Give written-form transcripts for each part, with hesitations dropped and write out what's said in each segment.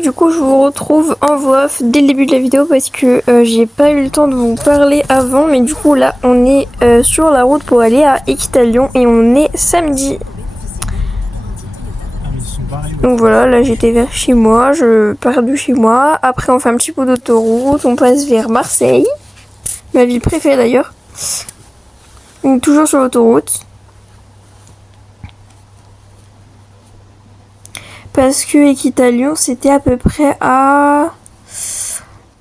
du coup je vous retrouve en voix off dès le début de la vidéo parce que j'ai pas eu le temps de vous parler avant, mais du coup là on est sur la route pour aller à Équitalion et on est samedi. Donc voilà, là j'étais vers chez moi, je pars de chez moi, après on fait un petit peu d'autoroute, on passe vers Marseille, ma ville préférée d'ailleurs, donc toujours sur l'autoroute. Parce que Équitalion c'était à peu près à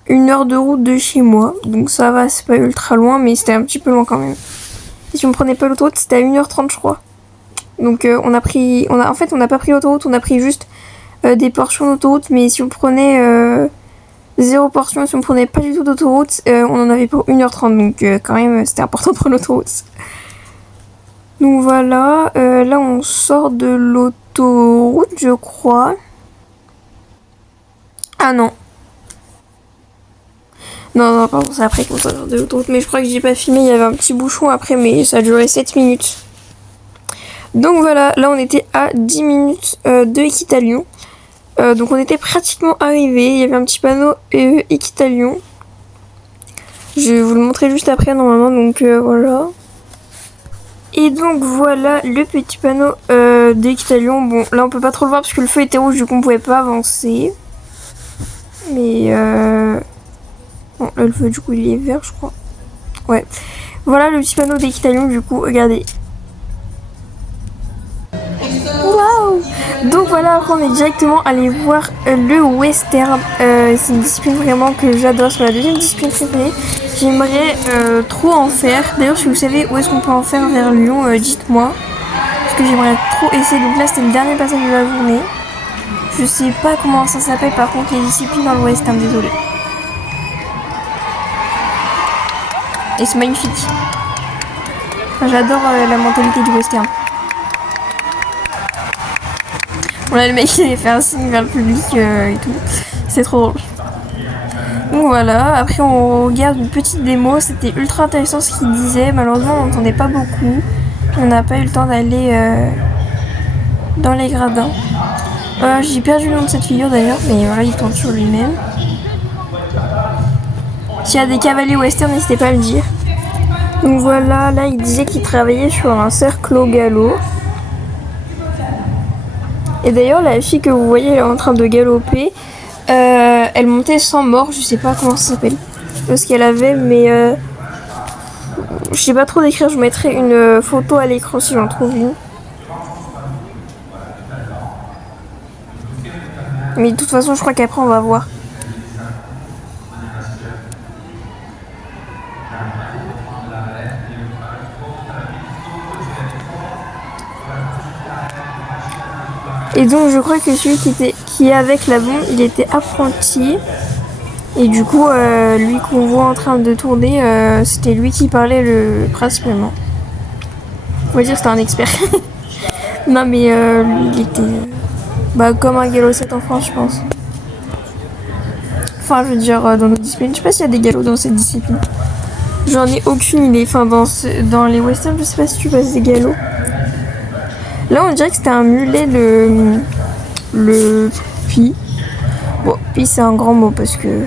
1 heure de route de chez moi. Donc ça va, c'est pas ultra loin, mais c'était un petit peu loin quand même. Et si on prenait pas l'autoroute, c'était à 1h30 je crois. Donc en fait on n'a pas pris l'autoroute, on a pris juste des portions d'autoroute. Mais si on prenait 0 portion, si on prenait pas du tout d'autoroute, on en avait pour 1h30. Donc quand même c'était important de prendre l'autoroute. Donc voilà, là on sort de l'autoroute je crois. Ah non. Non, pardon, c'est après qu'on sort de l'autoroute. Mais je crois que j'ai pas filmé, il y avait un petit bouchon après, mais ça a duré 7 minutes. Donc voilà, là on était à 10 minutes de Équitalion. Donc on était pratiquement arrivé. Il y avait un petit panneau Équitalion. Je vais vous le montrer juste après normalement, donc voilà. Et donc voilà le petit panneau d'Équitalion. Bon, là on peut pas trop le voir parce que le feu était rouge, du coup on pouvait pas avancer. Mais bon, là le feu du coup il est vert je crois. Ouais. Voilà le petit panneau d'Équitalion du coup, regardez. Waouh! Donc voilà, après on est directement allé voir le western. C'est une discipline vraiment que j'adore, c'est ma deuxième discipline préférée. J'aimerais trop en faire. D'ailleurs si vous savez où est-ce qu'on peut en faire vers Lyon, dites-moi. Parce que j'aimerais trop essayer. Donc là c'était le dernier passage de la journée. Je sais pas comment ça s'appelle par contre les disciplines dans le western, désolé. Et c'est magnifique. Enfin, j'adore la mentalité du western. Voilà, le mec il avait fait un signe vers le public et tout. C'est trop drôle. Donc voilà, après on regarde une petite démo. C'était ultra intéressant ce qu'il disait. Malheureusement on n'entendait pas beaucoup. On n'a pas eu le temps d'aller dans les gradins. J'ai perdu le nom de cette figure d'ailleurs, mais voilà, il tourne sur lui-même. S'il y a des cavaliers western, n'hésitez pas à le dire. Donc voilà, là il disait qu'il travaillait sur un cercle au galop. Et d'ailleurs la fille que vous voyez elle est en train de galoper. Elle montait sans mort, je sais pas comment ça s'appelle. Ce qu'elle avait, mais je sais pas trop décrire. Je vous mettrai une photo à l'écran si j'en trouve une. Mais de toute façon je crois qu'après on va voir. Et donc je crois que celui qui est avec la bombe, il était apprenti. Et du coup, lui qu'on voit en train de tourner, c'était lui qui parlait principalement. On va dire que c'était un expert. Non mais lui il était comme un galop 7 en France je pense. Enfin je veux dire dans nos disciplines. Je sais pas s'il y a des galops dans cette discipline. J'en ai aucune idée. Enfin dans les westerns je sais pas si tu passes des galops. Là on dirait que c'était un mulet le pi. Bon pi c'est un grand mot parce que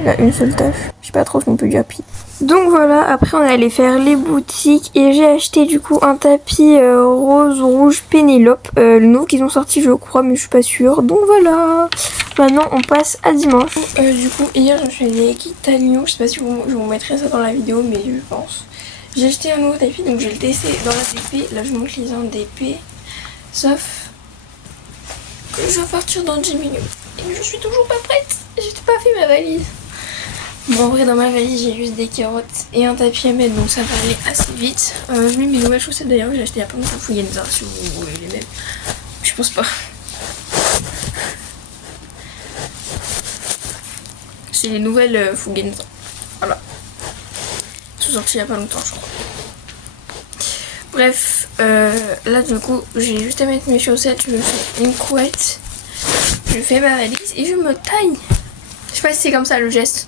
il a une seule tâche. Je sais pas trop ce qu'on peut dire pi. Donc voilà, après on est allé faire les boutiques et j'ai acheté du coup un tapis rose rouge Pénélope, le nouveau qu'ils ont sorti je crois mais je suis pas sûre. Donc voilà, maintenant on passe à dimanche. Du coup hier je suis allée à Équitalion, je sais pas si je vous mettrai ça dans la vidéo mais je pense. J'ai acheté un nouveau tapis donc je vais le tester dans la DP, là je vous montre les uns DP, sauf que je vais partir dans 10 minutes et que je suis toujours pas prête, j'ai pas fait ma valise. Bon en vrai dans ma valise j'ai juste des carottes et un tapis à mettre donc ça va aller assez vite. J'ai mis mes nouvelles chaussettes d'ailleurs que j'ai acheté il y a pas longtemps, Fugenza si vous voulez les mêmes. Je pense pas. C'est les nouvelles Fugenza. Voilà. Elles sont sorties il y a pas longtemps je crois. Bref, là du coup j'ai juste à mettre mes chaussettes, je me fais une couette, je fais ma valise et je me taille. Je sais pas si c'est comme ça le geste.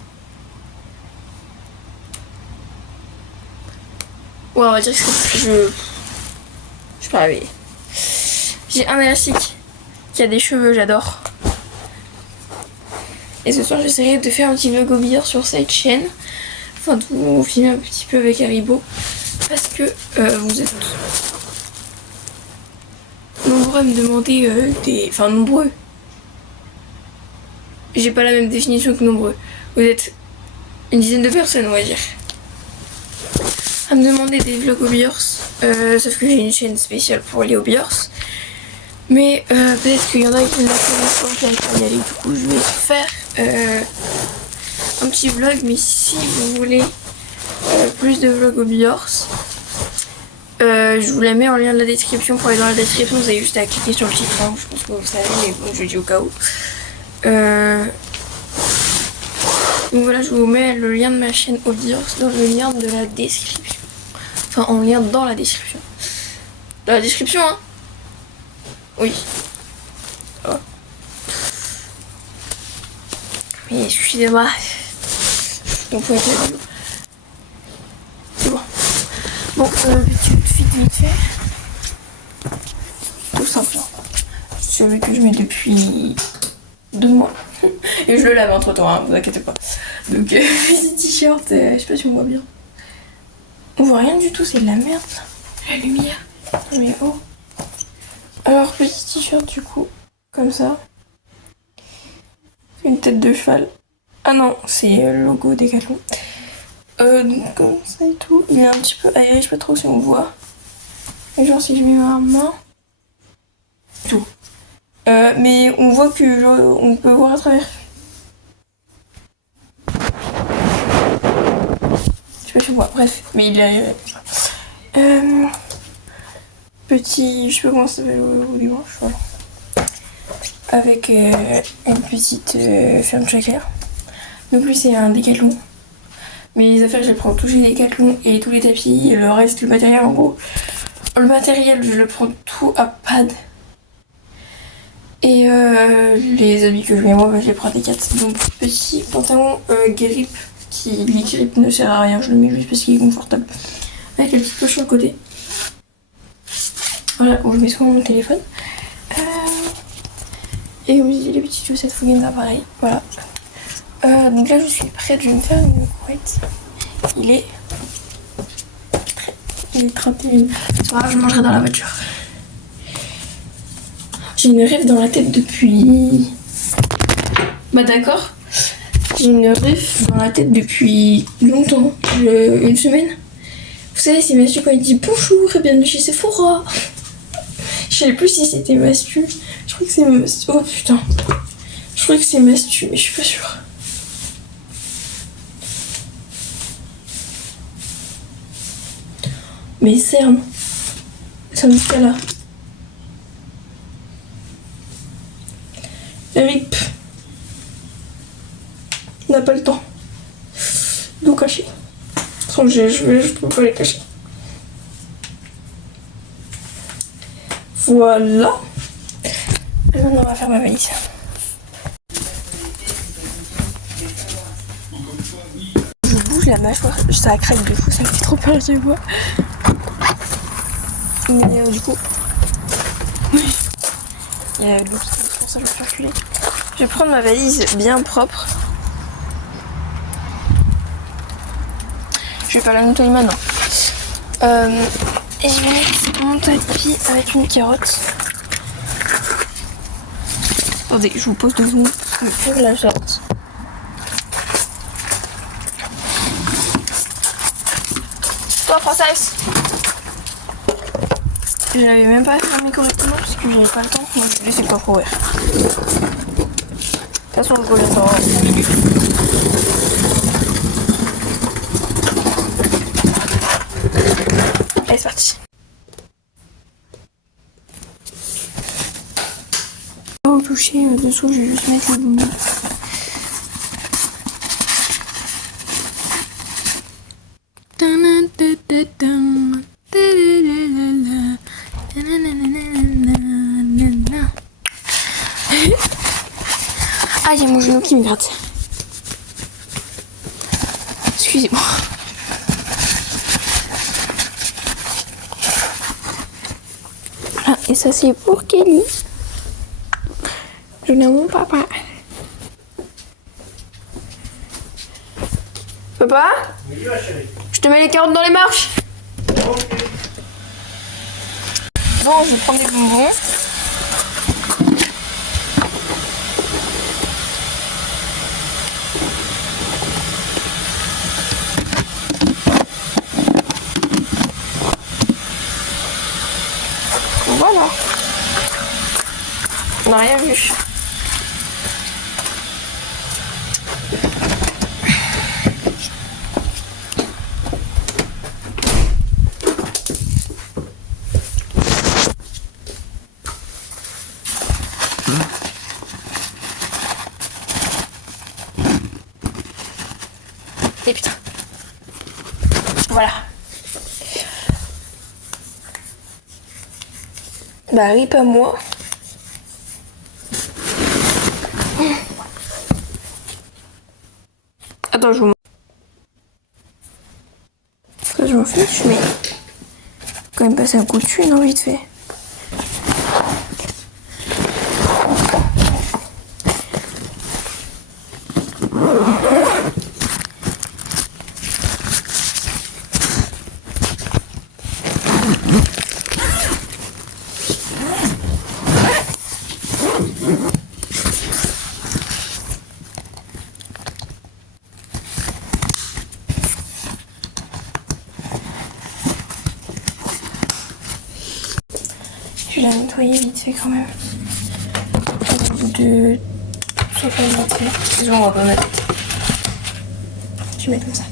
Ouais, on va dire que je suis pas réveillée. J'ai un élastique qui a des cheveux, j'adore. Et ce soir, j'essaierai de faire un petit vlog au billard sur cette chaîne. Enfin, de vous filmer un petit peu avec Haribo. Parce que vous êtes nombreux à me demander des... Enfin, nombreux. J'ai pas la même définition que nombreux. Vous êtes une dizaine de personnes, on va dire, à me demander des vlogs au billard. Sauf que j'ai une chaîne spéciale pour les hobbyhorse. Mais peut-être qu'il y en a qui ne la connaissent pas, j'arrive pas à y aller. Du coup, je vais faire un petit vlog. Mais si vous voulez plus de vlogs hobbyhorse, je vous la mets en lien de la description. Pour aller dans la description, vous avez juste à cliquer sur le titre. Hein. Je pense que vous savez, mais bon, je le dis au cas où. Donc voilà, je vous mets le lien de ma chaîne hobbyhorse dans le lien de la description. Enfin, en lien dans la description. Dans la description, hein. Oui. Oh. Mais excusez-moi. On peut être là. C'est bon. Bon, petit outfit vite fait. Tout simplement. C'est celui que je mets depuis 2 mois. Et je le lave entre temps, hein, vous inquiétez pas. Donc, petit t-shirt, je sais pas si on voit bien. On voit rien du tout, c'est de la merde. La lumière. Mais oh. Alors, petit t-shirt du coup, comme ça. Une tête de cheval. Ah non, c'est le logo Decathlon. Donc comme ça et tout. Il est un petit peu aéré, je sais pas trop si on voit. Et genre si je mets ma main. Tout. Mais on voit que genre, on peut voir à travers. Je sais pas si on voit, bref. Mais il est aéré. Petit, je sais pas comment ça s'appelle au dimanche, voilà. Avec une petite ferme jacquard. Donc lui c'est un Decathlon. Mais les affaires je les prends tous chez Decathlon et tous les tapis et le reste, le matériel en gros. Le matériel je le prends tout à pad. Et les habits que je mets moi je les prends à Decat. Donc petit pantalon grip qui lui grip ne sert à rien, je le mets juste parce qu'il est confortable. Avec la petite poche sur le côté. Voilà, on le met sur mon téléphone. Et oui, les petites chaussettes Fugenza pareil, voilà. Donc là je suis prête, je vais me faire une couette. Il est 31. C'est pas grave, je mangerai dans la voiture. J'ai une rêve dans la tête depuis... Bah d'accord. J'ai une rêve dans la tête depuis longtemps, une semaine. Vous savez, c'est Mastu quand il dit bonjour et bienvenue chez Sephora. Je sais plus si c'était Mastu. Je crois que c'est Mastu. Oh putain. Je crois que c'est Mastu, mais je suis pas sûre. Mais cerne. Ça me fait là. RIP. On n'a pas le temps. D'où cacher. De toute façon, je peux pas les cacher. Voilà. Et maintenant, on va faire ma valise. Je bouge la mâchoire, ça craque de fou, ça me fait trop peur, je vois. Mais du coup, oui. Il y a de l'eau qui commence à me circuler. Je vais prendre ma valise bien propre. Je vais pas la nettoyer maintenant. Et je vais mettre mon tapis avec une carotte. Attendez, je vous pose 2 secondes pour la carotte. Toi, princesse! Je n'avais même pas fermé correctement parce que j'avais pas le temps. Moi, je vais laisser le coffre ouvert. De toute façon, je reviens dans 5 minutes. Allez, c'est parti. Au toucher dessous, je vais juste mettre le boum. Ah, il y a mon genou qui me gratte. Excusez-moi. Voilà, et ça c'est pour Kelly. Je n'ai mon papa. Papa? Oui, ma chérie. Je te mets les carottes dans les marches. Ok. Bon, je vais prendre des bonbons. Voilà. On n'a rien vu. Et putain. Voilà. Bah oui, pas moi. Attends, je vous montre. Ça, je m'en fiche, mais quand même passer un coup de thune, hein, vite fait. Je vais la nettoyer vite fait quand même. Au bout de... Sauf la vite fait. Désolé, on va pas mettre. Je vais mettre comme ça.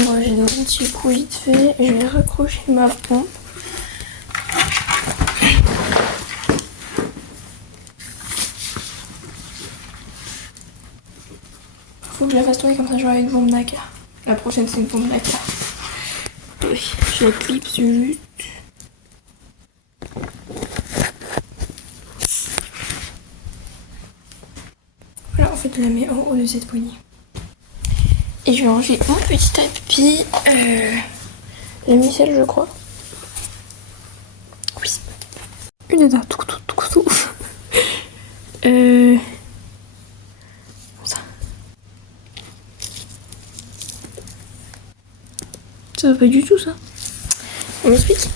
Bon, j'ai donné un petit coup vite fait. Je vais raccrocher ma pompe. Faut que je la fasse tourner comme ça, j'aurai une bombe Naka. La prochaine, c'est une bombe Naka. Oui, je la clipse juste. Voilà, en fait, je la mets en haut de cette poignée. Et je vais ranger mon petit tapis. La micelle, je crois. Oui. Une étape, tout. Ça. Ça va pas du tout, ça. On m'explique.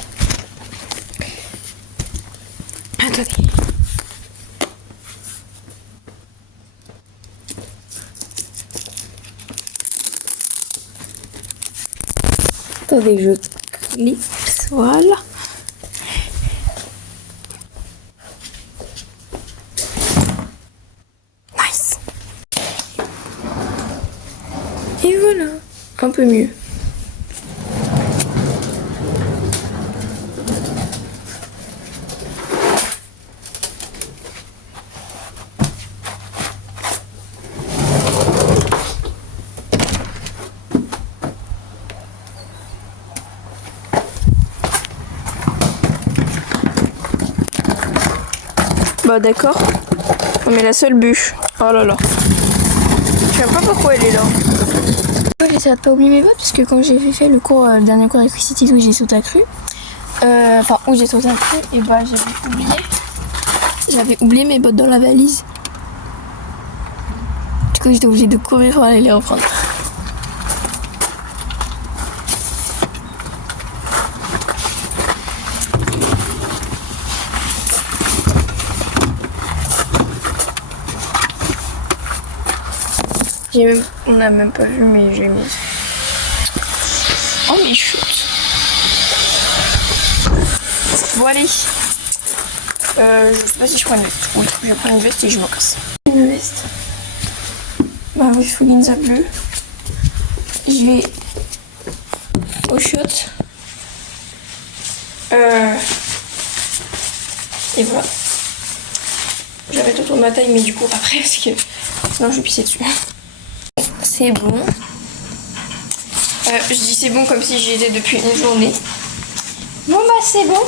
Attendez. Attendez que je clipse, voilà. Nice. Et voilà, un peu mieux. Bah d'accord. Mais la seule bûche. Oh là là. Je sais pas pourquoi elle est là. J'essaie de pas oublier mes bottes parce que quand j'ai fait le cours, le dernier cours d'Equicity où j'ai sauté à cru, enfin où j'ai sauté à cru, et bah j'avais oublié mes bottes dans la valise. Du coup j'étais obligée de courir pour aller les reprendre. On n'a même pas vu mais j'ai mis. Oh mais chut. Bon allez. Je sais pas si je prends une veste. Oui, je prends une veste et je me casse. Une veste. Bah oui, Foulinza bleue. Je vais au shot. Et voilà. Je la mets autour de ma taille, mais du coup après, parce que sinon je vais pisser dessus. C'est bon. Je dis c'est bon comme si j'y étais depuis une journée. Bon bah c'est bon.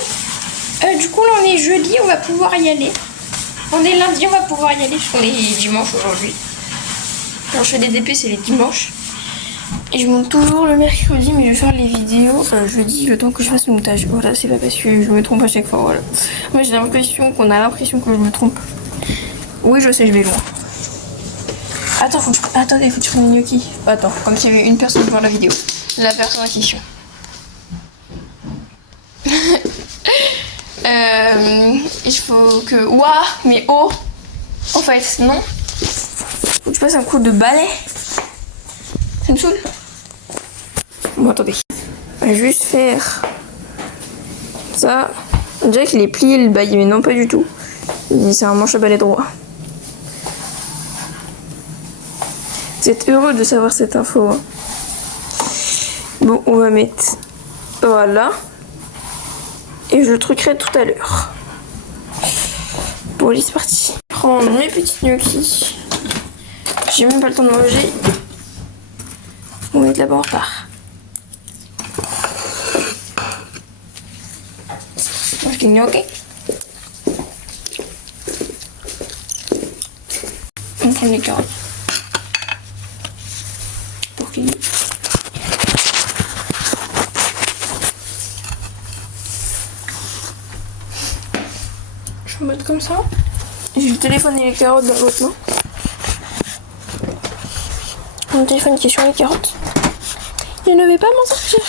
Du coup là on est jeudi, on va pouvoir y aller. On est lundi, on va pouvoir y aller parce qu'on est dimanche aujourd'hui. Quand je fais des DP, c'est les dimanches. Et je monte toujours le mercredi, mais je vais faire les vidéos jeudi, le temps que je fasse le montage. Voilà, c'est pas parce que je me trompe à chaque fois. Voilà. Moi j'ai l'impression qu'on a l'impression que je me trompe. Oui, je sais, je vais loin. Attendez, faut que je prenne les gnocchis. Attends, comme s'il y avait une personne devant la vidéo. La personne en question. Il faut que... Ouah, mais oh. En fait, non. Faut que je passe un coup de balai. Ça me saoule. Bon, attendez. On va juste faire... ça. On dirait qu'il est plié le bail, mais non, pas du tout. C'est un manche à balai droit. Vous êtes heureux de savoir cette info. Hein. Bon, on va mettre... voilà. Et je le truquerai tout à l'heure. Bon, allez, c'est parti. Je prends mes petits gnocchis. J'ai même pas le temps de manger. On est là-bas en retard. Mange les gnocchis. On prend les carottes. Pour qu'il... je vais mettre comme ça. J'ai le téléphone et les carottes dans l'autre main. Mon téléphone qui est sur les carottes. Il ne veut pas m'en sortir.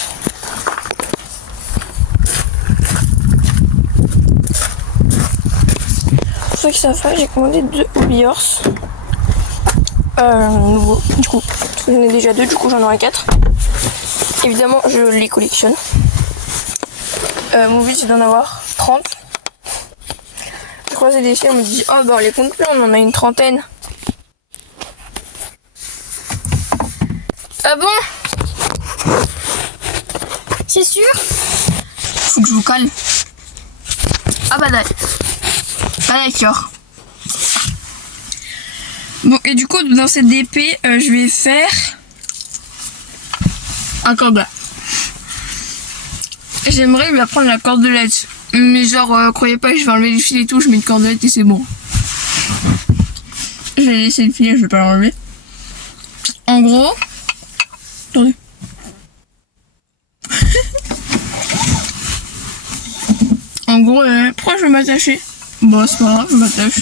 Pour ceux qui savent pas, j'ai commandé 2 Hobby Horse. Nouveau. Du coup, j'en ai déjà 2, du coup j'en aurai 4. Évidemment, je les collectionne. Mon but c'est d'en avoir 30. Je croisais des filles, on me dit oh bah on les compte plus, on en a une 30aine. Ah bon? C'est sûr? Faut que je vous calme. Ah bah d'accord. Ah d'accord. Bon et du coup dans cette DP je vais faire un corbeau. J'aimerais lui apprendre la cordelette. Mais genre croyez pas que je vais enlever les fils et tout, je mets une cordelette et c'est bon. Je vais laisser le filet, je vais pas l'enlever. En gros. Attendez. En gros, pourquoi je vais m'attacher? Bon, c'est pas grave, je m'attache.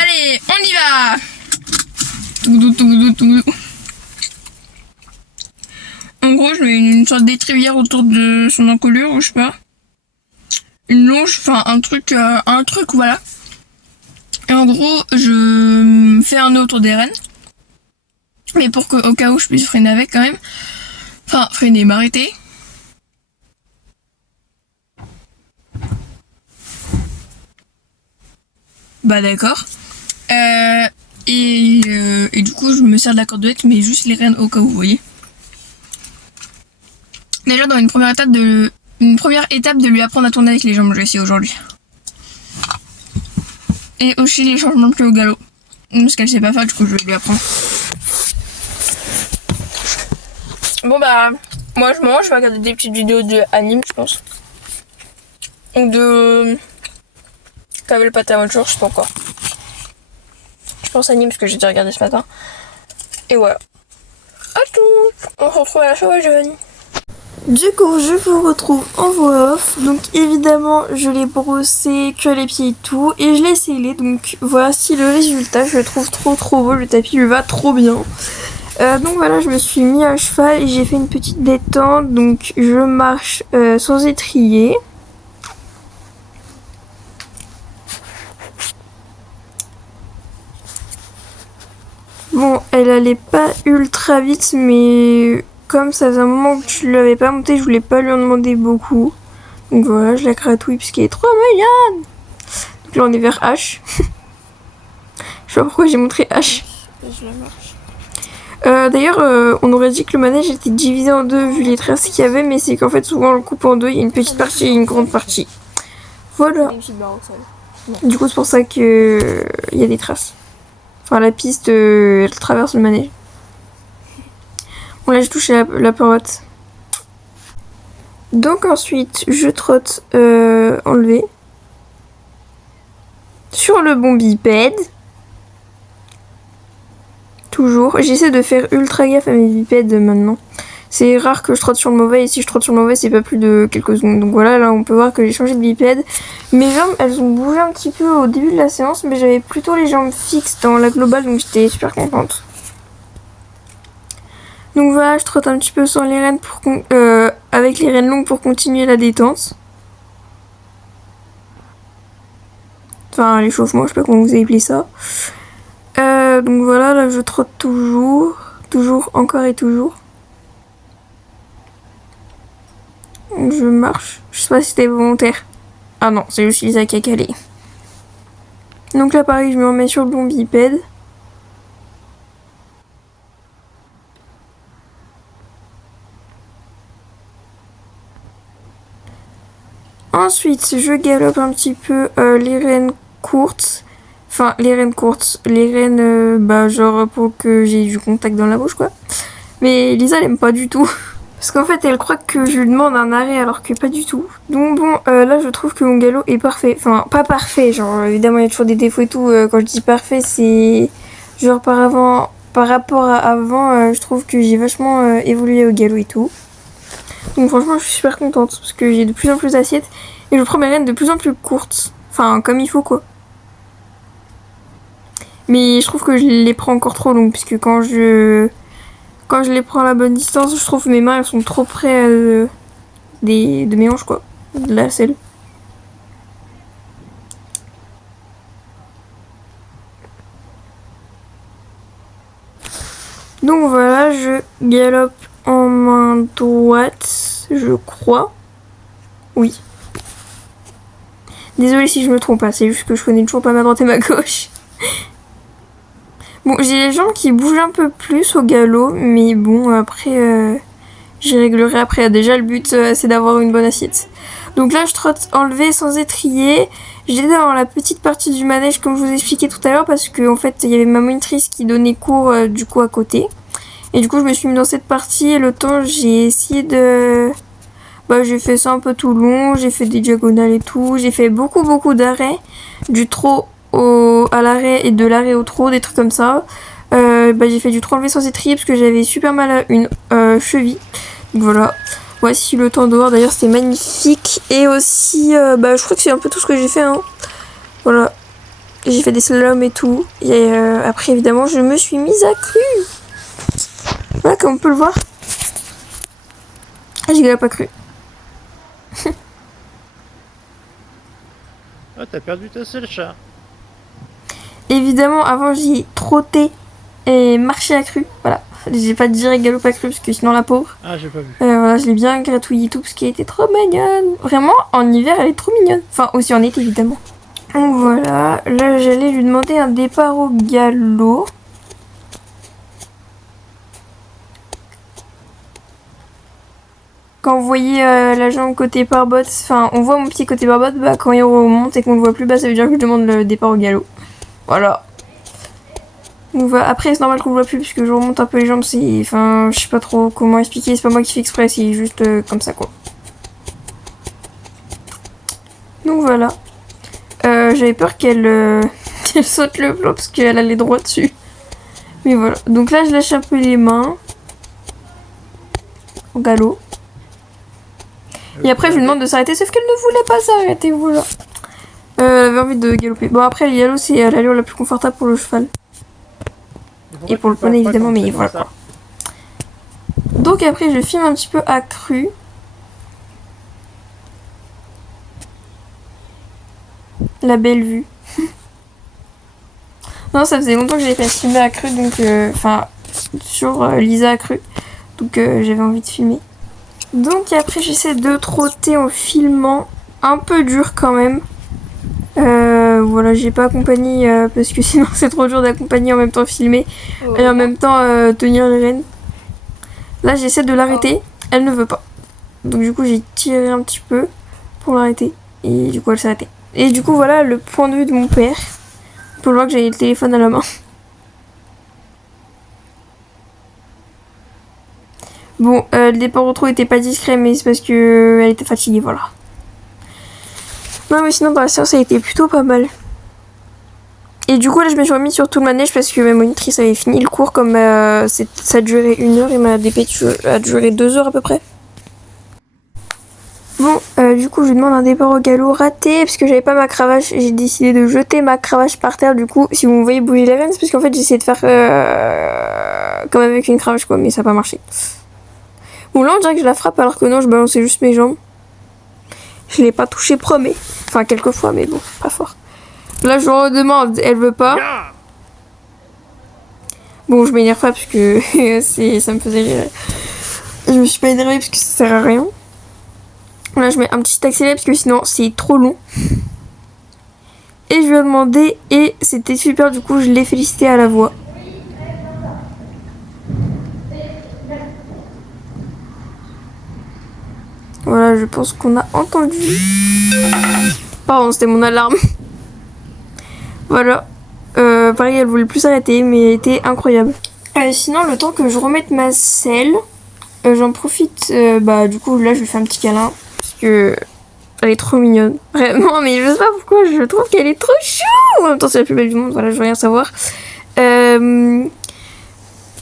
Allez, on y va! En gros, je mets une sorte d'étrivière autour de son encolure, ou je sais pas. Une longe, enfin un truc, voilà. Et en gros, je fais un nœud autour des rênes. Mais pour que, au cas où je puisse freiner avec quand même. Enfin, freiner, m'arrêter. Bah d'accord. Et du coup, je me sers de la cordelette, mais juste les rênes au cas où, vous voyez. Déjà, dans une première étape de lui apprendre à tourner avec les jambes, je vais essayer aujourd'hui. Et aussi les changements de pied au galop. Parce qu'elle sait pas faire, du coup, je vais lui apprendre. Bon bah, moi je mange, je vais regarder des petites vidéos de anime, je pense. Ou de... Cavel pâte à voiture, je sais pas encore. Je pense anime parce que j'ai déjà regardé ce matin. Et voilà. À tout. On se retrouve à la soirée, jeune. Du coup, je vous retrouve en voix off. Donc évidemment, je l'ai brossé, que les pieds et tout. Et je l'ai scellé. Donc voici le résultat. Je le trouve trop beau. Le tapis lui va trop bien. Donc voilà, je me suis mis à cheval et j'ai fait une petite détente. Donc je marche sans étrier. Bon, elle allait pas ultra vite, mais comme ça faisait un moment que je l'avais pas montée, je voulais pas lui en demander beaucoup. Donc voilà, je la gratouille puisqu'elle est trop mignonne. Donc là on est vers H. Je sais pas pourquoi j'ai montré H. Je la marche. D'ailleurs, on aurait dit que le manège était divisé en deux vu les traces qu'il y avait, mais c'est qu'en fait souvent on le coupe en deux, il y a une petite partie et une grande partie. Voilà. Du coup c'est pour ça que il y a des traces. Enfin la piste, elle traverse le manège. Bon là j'ai touché la parotte. Donc ensuite je trotte enlevé sur le bon bipède. Toujours. J'essaie de faire ultra gaffe à mes bipèdes maintenant. C'est rare que je trotte sur le mauvais et si je trotte sur le mauvais c'est pas plus de quelques secondes. Donc voilà, là on peut voir que j'ai changé de bipède. Mes jambes elles ont bougé un petit peu au début de la séance mais j'avais plutôt les jambes fixes dans la globale donc j'étais super contente. Donc voilà, je trotte un petit peu sans les rênes avec les rênes longues pour continuer la détente. Enfin l'échauffement, je sais pas comment vous avez appelé ça. Donc voilà, là je trotte toujours, encore et toujours. Donc je marche, je sais pas si c'était volontaire. Ah non, c'est juste Lisa qui a calé. Donc là pareil, je me remets sur le bon bipède. Ensuite, je galope un petit peu les rênes courtes. Enfin, les rênes, genre pour que j'ai du contact dans la bouche, quoi. Mais Lisa, elle aime pas du tout. Parce qu'en fait, elle croit que je lui demande un arrêt alors que pas du tout. Donc bon, là, je trouve que mon galop est parfait. Enfin, pas parfait, genre, évidemment, il y a toujours des défauts et tout. Quand je dis parfait, c'est genre par rapport à avant, je trouve que j'ai vachement évolué au galop et tout. Donc franchement, je suis super contente parce que j'ai de plus en plus d'assiettes et je prends mes rênes de plus en plus courtes. Enfin, comme il faut, quoi. Mais je trouve que je les prends encore trop longues puisque quand je les prends à la bonne distance, je trouve que mes mains elles sont trop près de mes hanches, quoi. De la selle. Donc voilà, je galope en main droite, je crois. Oui. Désolée si je me trompe pas, c'est juste que je connais toujours pas ma droite et ma gauche. Bon, j'ai les jambes qui bougent un peu plus au galop, mais bon, après, j'y réglerai après. Déjà, le but, c'est d'avoir une bonne assiette. Donc là, je trotte enlevé sans étrier. J'étais dans la petite partie du manège, comme je vous expliquais tout à l'heure, parce qu'en fait, il y avait ma monitrice qui donnait cours, du coup, à côté. Et du coup, je me suis mis dans cette partie, et le temps, j'ai essayé de... j'ai fait ça un peu tout long, j'ai fait des diagonales et tout. J'ai fait beaucoup d'arrêts, du trot à l'arrêt et de l'arrêt au trot, des trucs comme ça. J'ai fait du trot enlevé sans étrier parce que j'avais super mal à une cheville. Donc voilà, voici le temps dehors. D'ailleurs c'était magnifique. Et aussi, je crois que c'est un peu tout ce que j'ai fait, hein. Voilà, j'ai fait des slaloms et tout. Et après évidemment je me suis mise à cru. Voilà, comme on peut le voir. Ah, j'ai pas cru. Ah, t'as perdu ta selle, chat. Évidemment, avant j'y trottais et marchais à cru. Voilà, j'ai pas direct galop à cru parce que sinon la pauvre. Ah, j'ai pas vu. Voilà, je l'ai bien gratouillée et tout parce qu'elle était trop mignonne. Vraiment, en hiver, elle est trop mignonne. Enfin, aussi en été, évidemment. Donc voilà, là j'allais lui demander un départ au galop. Quand vous voyez la jambe côté pare-bottes, enfin, on voit mon pied côté pare-bottes, quand il remonte et qu'on le voit plus, ça veut dire que je demande le départ au galop. Voilà. Donc voilà. Après c'est normal qu'on le voit plus puisque je remonte un peu les jambes, enfin je sais pas trop comment expliquer, c'est pas moi qui fais exprès, c'est juste comme ça, quoi. Donc voilà. J'avais peur qu'elle saute le plomb parce qu'elle allait droit dessus. Mais voilà. Donc là je lâche un peu les mains au galop. Et après je lui demande de s'arrêter sauf qu'elle ne voulait pas s'arrêter, voilà. Elle avait envie de galoper. Bon après le galop c'est l'allure la plus confortable pour le cheval. Et pour le poney évidemment, mais voilà quoi. Donc après je filme un petit peu à cru. La belle vue. Non, ça faisait longtemps que j'avais pas filmé à cru, donc sur Lisa à cru. Donc j'avais envie de filmer. Donc après j'essaie de trotter en filmant. Un peu dur quand même. voilà, j'ai pas accompagné parce que sinon c'est trop dur d'accompagner en même temps filmer et en même temps tenir les rênes. Là j'essaie de l'arrêter, elle ne veut pas. Donc du coup j'ai tiré un petit peu pour l'arrêter et du coup elle s'est arrêtée. Et du coup voilà le point de vue de mon père. On peut voir que j'ai le téléphone à la main. Bon, le départ au trot était pas discret mais c'est parce que elle était fatiguée, voilà. Non mais sinon dans la séance ça a été plutôt pas mal. Et du coup là je me suis remis sur tout le manège parce que ma monitrice avait fini le cours comme ça durait 1 heure et ma DP a duré 2 heures à peu près. Bon du coup je lui demande un départ au galop raté parce que j'avais pas ma cravache. J'ai décidé de jeter ma cravache par terre. Du coup si vous me voyez bouger les rênes c'est parce qu'en fait j'ai essayé de faire comme avec une cravache quoi mais ça a pas marché. Bon là on dirait que je la frappe alors que non je balançais juste mes jambes. Je l'ai pas touché promets. Enfin quelques fois mais bon pas fort. Là je redemande, elle veut pas. Bon je m'énerve pas parce que ça me faisait rire. Je me suis pas énervée parce que ça sert à rien. Là je mets un petit accéléré parce que sinon c'est trop long. Et je lui ai demandé et c'était super, du coup je l'ai félicité à la voix. Voilà, je pense qu'on a entendu. Pardon, c'était mon alarme. Voilà. Pareil, elle voulait plus s'arrêter, mais elle était incroyable. Sinon, le temps que je remette ma selle, j'en profite. Du coup, là, je lui fais un petit câlin. Parce que elle est trop mignonne. Vraiment, mais je sais pas pourquoi, je trouve qu'elle est trop chou. En même temps, c'est la plus belle du monde. Voilà, je veux rien savoir.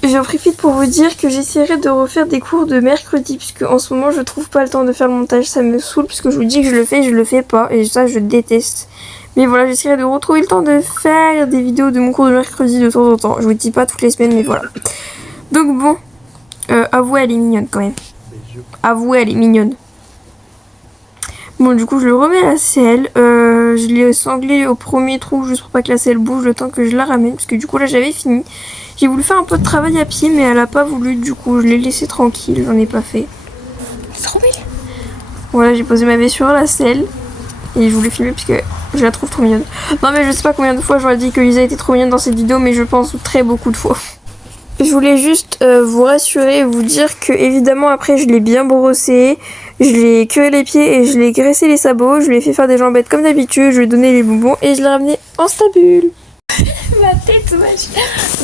J'en profite pour vous dire que j'essaierai de refaire des cours de mercredi. Puisque en ce moment, je trouve pas le temps de faire le montage. Ça me saoule, puisque je vous dis que je le fais pas. Et ça, je déteste. Mais voilà, j'essaierai de retrouver le temps de faire des vidéos de mon cours de mercredi de temps en temps. Je vous dis pas toutes les semaines, mais voilà. Donc bon, avouez, elle est mignonne quand même. Avouez, elle est mignonne. Bon, du coup, je le remets à la selle. Je l'ai sanglé au premier trou juste pour pas que la selle bouge le temps que je la ramène. Parce que du coup, là, j'avais fini. J'ai voulu faire un peu de travail à pied, mais elle a pas voulu. Du coup, je l'ai laissé tranquille. J'en ai pas fait. C'est trop belle. Voilà, j'ai posé ma baie sur la selle. Et je voulais filmer parce que je la trouve trop mignonne. Non mais je sais pas combien de fois j'aurais dit que Lisa était trop mignonne dans cette vidéo, mais je pense très beaucoup de fois. Je voulais juste vous rassurer et vous dire que évidemment après je l'ai bien brossé, je l'ai curé les pieds et je l'ai graissé les sabots, je lui ai fait faire des jambettes comme d'habitude, je lui ai donné les bonbons et je l'ai ramené en stabule. Ma tête wesh.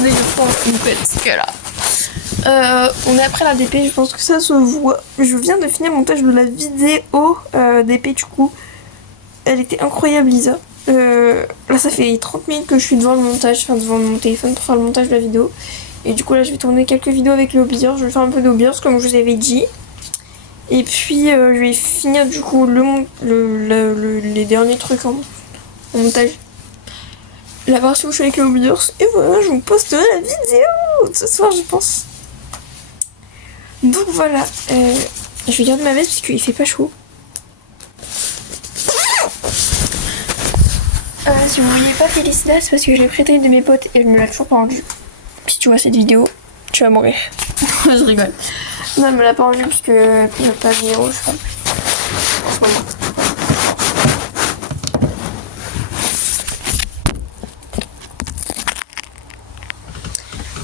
Mais je prends une petite que là. On est après la DP, je pense que ça se voit. Je viens de finir le montage de la vidéo DP du coup. Elle était incroyable Lisa. Là ça fait 30 minutes que je suis devant le montage, enfin devant mon téléphone pour faire le montage de la vidéo. Et du coup là je vais tourner quelques vidéos avec le hobbyers, je vais faire un peu de hobbyers comme je vous avais dit. Et puis je vais finir du coup les derniers trucs en montage. La version où je suis avec le hobbyers. Et voilà, je vous posterai la vidéo ce soir je pense. Donc voilà, je vais garder ma veste parce qu'il fait pas chaud. Si vous voyez pas Félicita, c'est parce que je l'ai prêté une de mes potes et elle me l'a toujours pas rendu. Si tu vois cette vidéo, tu vas mourir. Je rigole. Non, elle me l'a pas rendu parce que elle n'a pas de rouge, je crois. En ce moment.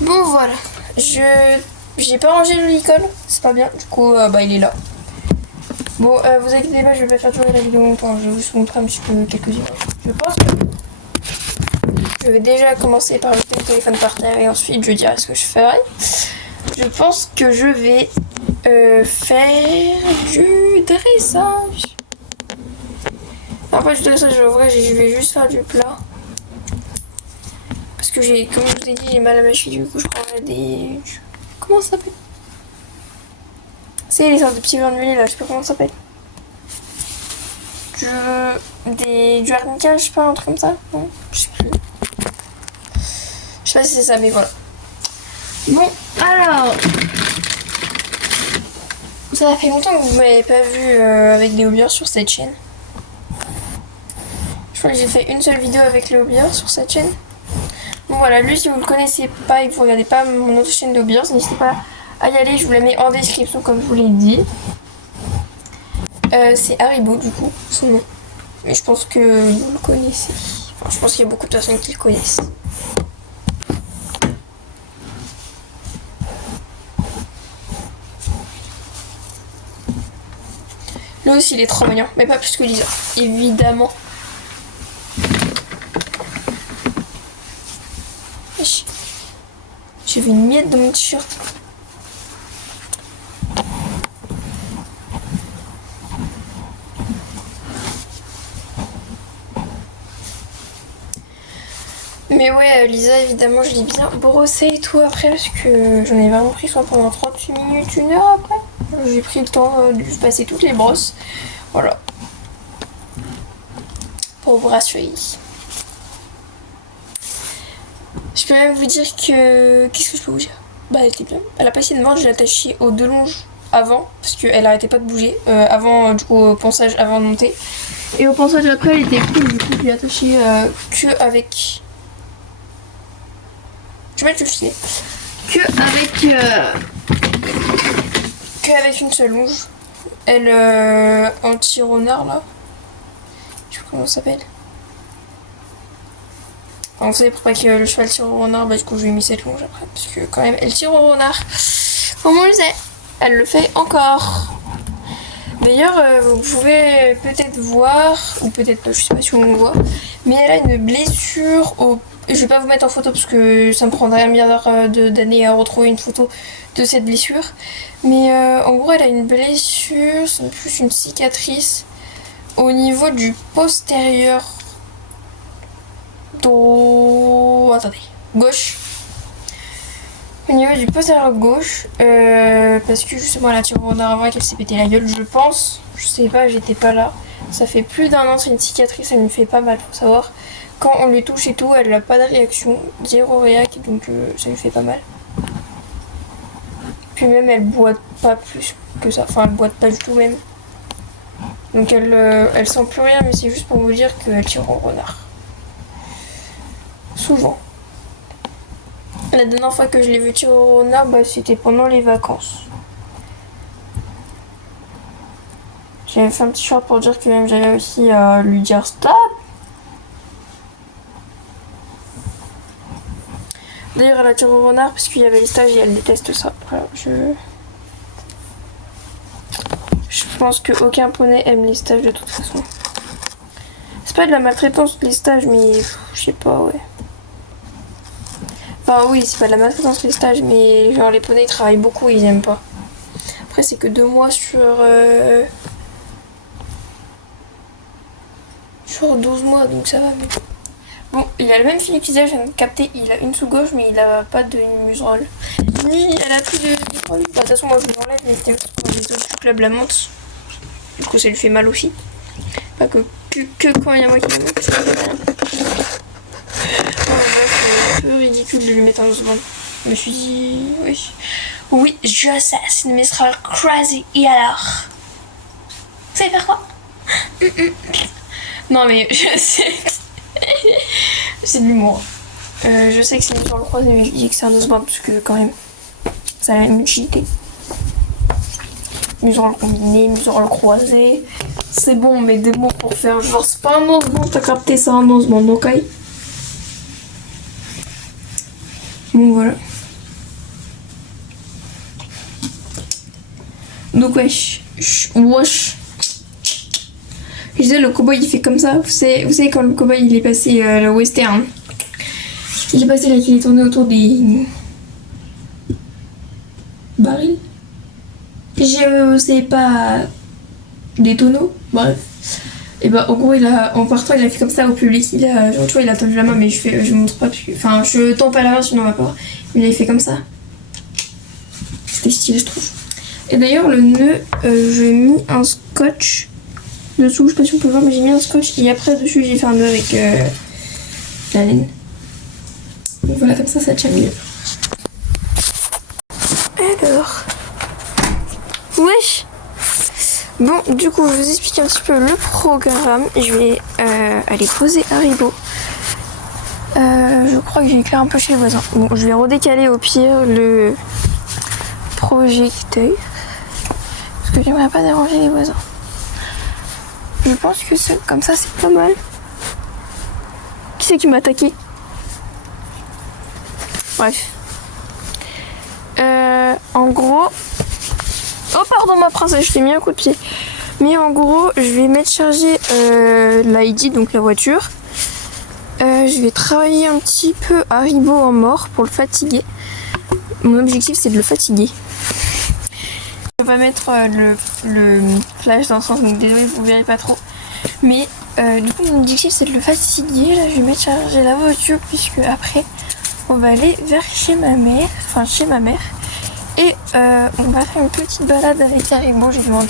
Bon voilà, j'ai pas rangé le licol, c'est pas bien. Du coup, il est là. Bon, vous inquiétez pas, je vais pas faire durer la vidéo longtemps. Je vais vous montrer un petit peu quelques images. Je pense que je vais déjà commencer par jeter le téléphone par terre et ensuite je dirai ce que je ferai. Je pense que je vais faire du dressage. Après du dressage, en vrai, je vais juste faire du plat. Parce que comme je vous ai dit, j'ai mal à ma cheville, du coup je prendrai des... Comment ça s'appelle? C'est les sortes de petits granulés là, je sais pas comment ça s'appelle. Du arnica, je sais pas, un truc comme ça. Non, je sais plus. Je sais pas si c'est ça, mais voilà. Bon, alors. Ça fait longtemps que vous m'avez pas vu avec des hobbyers sur cette chaîne. Je crois que j'ai fait une seule vidéo avec les hobbyers sur cette chaîne. Bon voilà, lui si vous le connaissez pas et que vous regardez pas mon autre chaîne de hobbyers, n'hésitez pas à y aller, je vous la mets en description comme je vous l'ai dit. C'est Haribo du coup, son nom. Mais je pense que vous le connaissez. Je pense qu'il y a beaucoup de personnes qui le connaissent. Lui aussi, il est trop mignon, mais pas plus que Lisa, évidemment. J'avais une miette dans mon t-shirt. Mais ouais, Lisa, évidemment, je l'ai bien brossée et tout après, parce que j'en ai vraiment pris soin pendant 38 minutes, 1 heure après. J'ai pris le temps de lui passer toutes les brosses. Voilà. Pour vous rassurer. Je peux même vous dire que... Qu'est-ce que je peux vous dire? Bah, elle était bien. Elle a pas essayé de mordre, je l'ai attachée aux 2 longes avant, parce qu'elle arrêtait pas de bouger. Avant, du coup, au ponçage, avant de monter. Et au ponçage après, elle était cool, du coup, je l'ai attachée que avec... Je vais mettre le filet. Que avec une seule longe. Elle, anti-renard, là. Je sais pas comment ça s'appelle. Enfin, vous savez, pour pas que le cheval tire au renard, bah du coup je lui ai mis cette longe après. Parce que quand même, elle tire au renard. Comme on le sait. Elle le fait encore. D'ailleurs, vous pouvez peut-être voir, ou peut-être pas, je sais pas si on le voit, mais elle a une blessure au... Je vais pas vous mettre en photo parce que ça me prendrait 1 milliard d'années à retrouver une photo de cette blessure. Mais en gros, elle a une blessure, c'est plus une cicatrice, au niveau du postérieur. Attendez, gauche. Au niveau du postérieur gauche, parce que justement elle a tiré au renard avant et qu'elle s'est pété la gueule, je pense. Je sais pas, j'étais pas là. Ça fait plus d'1 an, c'est une cicatrice, elle me fait pas mal, faut savoir. Quand on lui touche et tout, elle n'a pas de réaction, 0 réac, donc ça lui fait pas mal. Puis même elle boite pas plus que ça, enfin elle boite pas du tout même. Donc elle sent plus rien, mais c'est juste pour vous dire qu'elle tire au renard. Souvent. La dernière fois que je l'ai vu tirer au renard, bah, c'était pendant les vacances. J'avais fait un petit short pour dire que même j'avais réussi à lui dire stop. D'ailleurs, elle a tiré au renard parce qu'il y avait les stages et elle déteste ça. Voilà, je pense qu'aucun poney aime les stages de toute façon. C'est pas de la maltraitance les stages, mais je sais pas, ouais. Enfin oui, c'est pas de la maltraitance les stages, mais genre les poneys ils travaillent beaucoup, ils aiment pas. Après c'est que 2 mois sur 12 mois, donc ça va. Mais... Bon, il a le même phylloxésia, je viens de capter, il a une sous gauche, mais il a pas de muserolle. Ni elle a plus de muserolle. Bah, de toute façon moi je l'enlève, mais c'était quand les autres du club la montent. Du coup ça lui fait mal aussi. Pas que quand il y a moi qui la monte, ça fait mal. C'est un peu ridicule de lui mettre un seconde. Je me suis dit, oui. Oui, je sais, c'est une Mistral crazy. Et alors? Vous savez faire quoi? Non, mais je sais. C'est de l'humour. Je sais que c'est une Mistral croisée, mais je dis que c'est un Osborne parce que quand même, ça a la même utilité. Muserolle combiné, muserolle croisée. C'est bon, mais des mots pour faire genre, c'est pas un Osborne, t'as capté ça, un Osborne, ok? Bon voilà. Donc wesh. Wesh. Je disais le cowboy il fait comme ça. Vous savez quand le cowboy il est passé le western. Il est passé là qu'il est tourné autour des barils. Je sais pas, des tonneaux. Bref. Et bah en gros en partant il a fait comme ça au public. Il a genre, tu vois, il a tendu la main mais je montre pas parce que, enfin je tends pas la main sinon on va pas. Il a fait comme ça. C'était stylé je trouve. Et d'ailleurs le nœud j'ai mis un scotch dessous, je sais pas si on peut voir mais j'ai mis un scotch et après dessus j'ai fait un nœud avec la laine. Donc voilà comme ça tient mieux. Alors wesh. Bon, du coup, je vous explique un petit peu le programme. Je vais aller poser Haribo. Je crois que j'ai éclairé un peu chez les voisins. Bon, je vais redécaler au pire le projecteur. Parce que j'aimerais pas déranger les voisins. Je pense que comme ça, c'est pas mal. Qui c'est qui m'a attaqué? Bref. En gros... Oh pardon ma princesse, je t'ai mis un coup de pied. Mais en gros, je vais mettre charger l'ID, donc la voiture. Je vais travailler un petit peu Haribo en mort pour le fatiguer. Mon objectif c'est de le fatiguer. Je vais pas mettre le flash dans le sens, donc désolé vous verrez pas trop. Mais du coup mon objectif c'est de le fatiguer. Là je vais mettre charger la voiture puisque après on va aller vers chez ma mère. Enfin chez ma mère. Et on va faire une petite balade avec Haribo, j'ai demandé.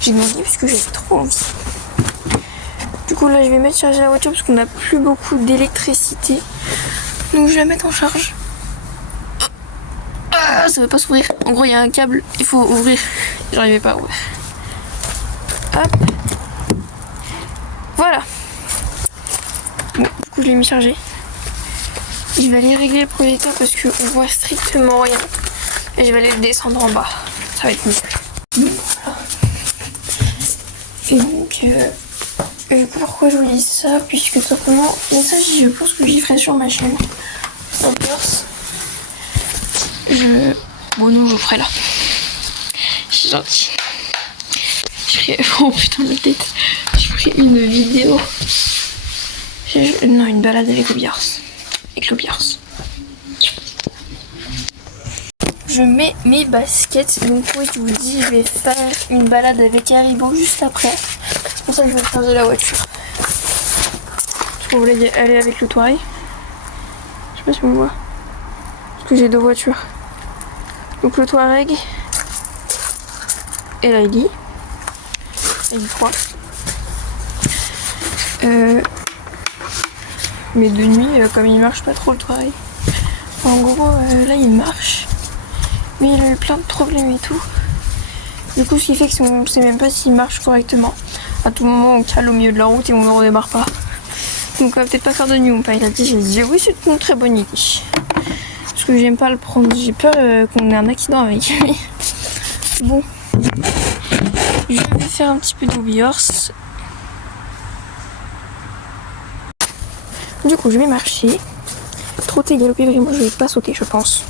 J'ai demandé parce que j'ai trop envie. Du coup là je vais mettre charger la voiture parce qu'on n'a plus beaucoup d'électricité. Donc je vais la mettre en charge. Ah, ça veut pas s'ouvrir. En gros il y a un câble, il faut ouvrir. J'arrivais pas à ouvrir. Hop. Voilà. Bon, du coup je l'ai mis chargé. Je vais aller régler le projecteur parce qu'on voit strictement rien. Et je vais aller le descendre en bas. Ça va être mieux. Et donc, du coup, pourquoi je vous dis ça? Puisque tout simplement, mais ça, je pense que j'y ferai sur ma chaîne. En Perse. Bon, non, je le ferai là. C'est gentil. Je ferai... Oh putain, la tête. Je ferai une vidéo. Non, une balade avec le Biars. Avec le Biars. Je mets mes baskets, donc oui je vous le dis, je vais faire une balade avec Haribo juste après. C'est pour ça que je vais changer la voiture. Je voulais aller avec le Touareg. Je sais pas si on me voit. Parce que j'ai deux voitures. Donc le Touareg et la ID. ID 3. Mais de nuit, comme il marche pas trop le Touareg. En gros, là il marche. Mais il a eu plein de problèmes et tout. Du coup, ce qui fait qu'on ne sait même pas s'il marche correctement. À tout moment, on cale au milieu de la route et on ne redémarre pas. Donc, on va peut-être pas faire de nuit. Mon père il a dit, j'ai dit oui, c'est une très bonne idée. Parce que j'aime pas le prendre. J'ai peur qu'on ait un accident avec lui. Bon. Je vais faire un petit peu de Biors. Du coup, je vais marcher. Trotter, galoper, vraiment, je vais pas sauter, je pense.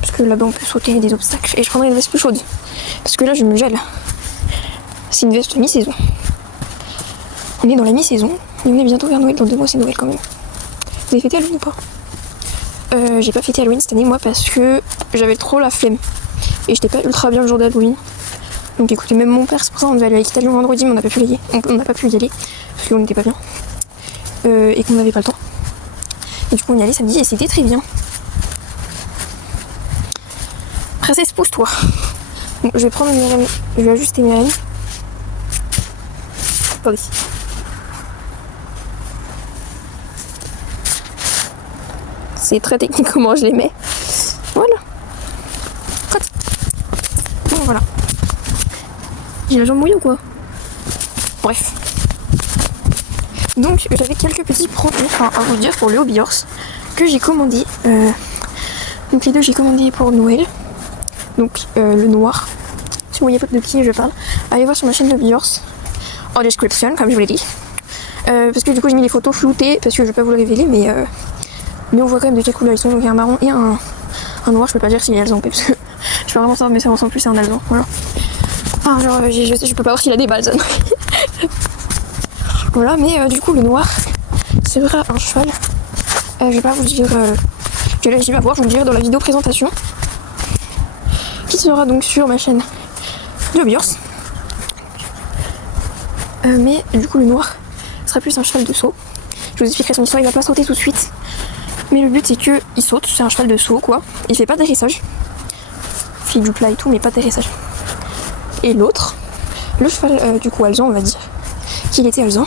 Parce que là-bas on peut sauter des obstacles. Et je prendrai une veste plus chaude. Parce que là je me gèle. C'est une veste mi-saison. On est dans la mi-saison. Et on est bientôt vers Noël. Dans 2 mois c'est Noël quand même. Vous avez fêté Halloween ou pas? J'ai pas fêté Halloween cette année moi parce que j'avais trop la flemme. Et j'étais pas ultra bien le jour d'Halloween. Donc écoutez, même mon père, c'est pour ça on devait aller à l'équitation vendredi mais on n'a pas pu y aller. On n'a pas pu y aller. Parce qu'on n'était pas bien. Et qu'on n'avait pas le temps. Et du coup on y allait samedi et c'était très bien. Princesse, pousse-toi. Bon, je vais prendre mes rênes. Je vais ajuster mes rênes. Attendez. C'est très technique comment je les mets. Voilà. Bon, voilà. J'ai la jambe mouillée ou quoi? Bref. Donc, j'avais quelques petits produits à vous dire pour le Biors que j'ai commandé. Donc, les deux, j'ai commandé pour Noël. Donc le noir, si vous voyez de qui je parle, allez voir sur ma chaîne de Biors en description comme je vous l'ai dit. Parce que du coup j'ai mis les photos floutées parce que je vais pas vous le révéler mais on voit quand même de quelle couleur ils sont. Donc il y a un marron et un noir, je peux pas dire s'il est alezan parce que je peux vraiment savoir mais ça ressemble plus à un alezan. Voilà. Enfin genre je peux pas voir s'il a des balles. Voilà mais du coup le noir c'est vrai un cheval. Je vais pas vous dire je vais voir, je vous le dirai dans la vidéo présentation. Qui sera donc sur ma chaîne de Biors. Mais du coup le noir sera plus un cheval de saut. Je vous expliquerai son histoire, il va pas sauter tout de suite. Mais le but c'est que il saute, c'est un cheval de saut quoi. Il fait pas d'atterrissage. Il fait du plat et tout mais pas d'atterrissage. Et l'autre, le cheval du coup alezan on va dire, qu'il était alezan,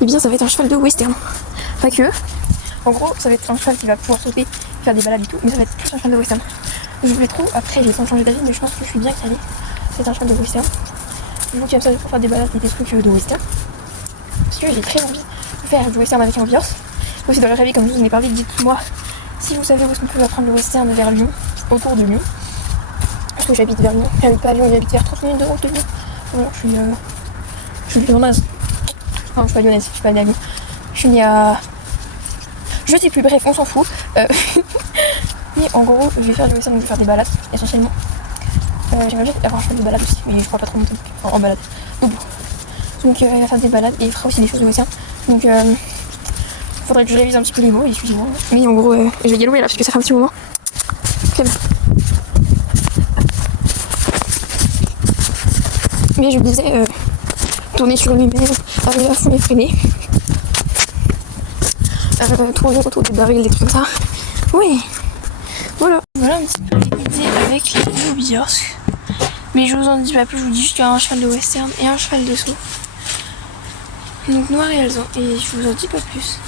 et bien ça va être un cheval de western. Pas que. En gros ça va être un cheval qui va pouvoir sauter, faire des balades et tout, mais ça va être plus un cheval de western. Je voulais trop, après j'ai le temps de changer d'avis mais je pense que je suis bien calée. C'est un cheval de western. Donc il aime ça pour faire des balades et des trucs de western. Parce que j'ai très envie de faire du western avec un Biors. Aussi dans le rêve comme je vous en ai parlé, dites-moi si vous savez où est-ce qu'on peut apprendre le western vers Lyon, autour de Lyon. Parce que j'habite vers Lyon, j'habite pas à Lyon, j'habite vers 30 minutes de route de Lyon. Bon, je suis lyonnaise. Non, je suis pas lyonnaise, je suis pas née à Lyon. Je suis née à Je sais plus, bref, on s'en fout. Mais en gros, je vais faire du western, donc je vais faire des balades essentiellement. J'aimerais bien avoir fait des balades aussi, mais je crois pas trop monter en balade. Donc il va faire des balades et il fera aussi des choses de western. Donc faudrait que je révise un petit peu les mots, excusez-moi. Mais en gros, je vais galouer là parce que ça fait un petit moment. Comme... Mais je me disais, tourner sur lui-même, arriver à fond les freiner. Tourner autour des barils, des trucs comme ça. Oui, voilà. Voilà un petit peu l'idée avec les deux bios. Mais je vous en dis pas plus, je vous dis juste qu'il y a un cheval de western et un cheval de saut. Donc noir et alezan, et je vous en dis pas plus.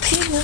Très bien.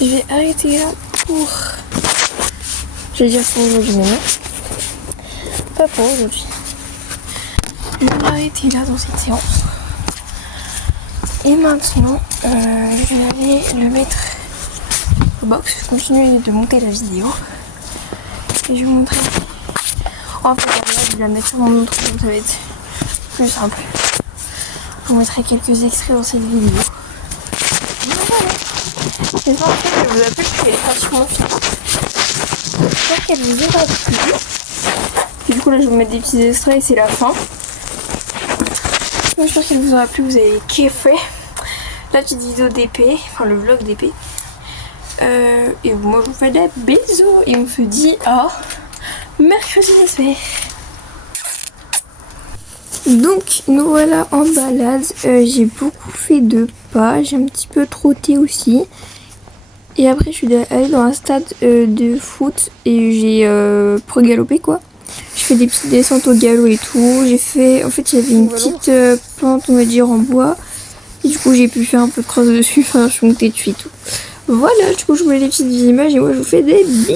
Je vais arrêter là pour... Je vais dire pour aujourd'hui, mais non. Pas pour aujourd'hui. Je vais m'arrêter là dans cette séance. Et maintenant, je vais aller le mettre au box. Je continue de monter la vidéo. Et je vais vous montrer. En fait, là, je vais la mettre sur mon autre, donc ça va être plus simple. Je vous mettrai quelques extraits dans cette vidéo. J'espère qu'elle vous a plu, parce qu'elle est pratiquement finie. J'espère qu'elle vous aura plu. Puis du coup là je vais vous mettre des petits extraits et c'est la fin. Donc j'espère qu'elle vous aura plu, vous avez kiffé la petite vidéo d'épée, enfin le vlog d'épée. Et moi je vous fais des bisous et on se dit à mercredi j'espère. Donc nous voilà en balade, j'ai beaucoup fait de pas, j'ai un petit peu trotté aussi. Et après je suis allée dans un stade de foot et j'ai pro-galopé quoi. Je fais des petites descentes au galop et tout. J'ai fait, en fait il y avait une petite pente on va dire en bois. Et du coup j'ai pu faire un peu de cross dessus, enfin je suis montée dessus et tout. Voilà, du coup je vous mets des petites images et moi je vous fais des bisous.